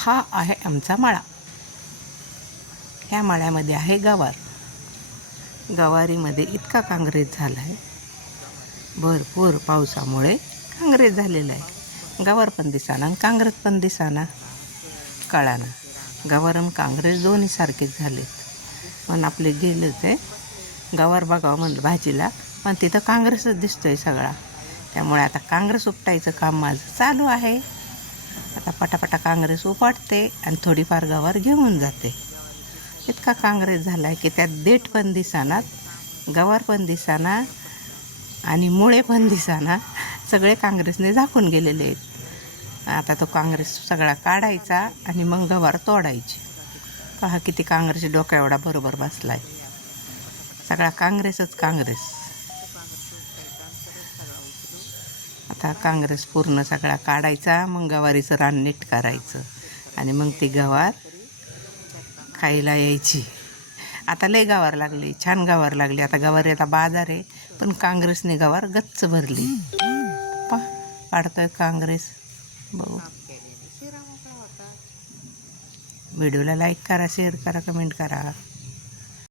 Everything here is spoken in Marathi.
हा आहे आमचा माळा. ह्या माळ्यामध्ये आहे गवार. गवारीमध्ये इतका काँग्रेस झाला आहे भरपूर पावसामुळे काँग्रेस झालेला आहे. गवार पण दिसाना काँग्रेस पण दिसाना. कळाना. गवार आणि काँग्रेस दोन्ही सारखेच झालेत. पण आपले गेले ते. गवार बघावं म्हणलं भाजीला पण तिथं काँग्रेसच दिसतोय सगळा. त्यामुळे आता काँग्रेस उपटायचं काम माझं चालू आहे. आता पटापटा काँग्रेस उपटते आणि थोडीफार गवार घेऊन जाते. इतका काँग्रेस झाला आहे की त्यात देठ पण दिसानात गवार पण दिसाना आणि मुळे पण दिसाना. सगळे काँग्रेसने झाकून गेलेले आहेत. आता तो काँग्रेस सगळा काढायचा आणि मग गवार तोडायची. पहा किती काँग्रेस डोक्या एवढा बरोबर बसला आहे सगळा काँग्रेसच काँग्रेस. आता काँग्रेस पूर्ण सगळा काढायचा मग गवारीचं रान नीट करायचं. आणि मग ती गवार खायला यायची. आता लय गवार लागली छान गवार लागली. आता गवारी आता बाजार आहे पण काँग्रेसने गवार गच्च भरली. पा काढतोय काँग्रेस. बघू. व्हिडिओला लाईक करा शेअर करा कमेंट करा.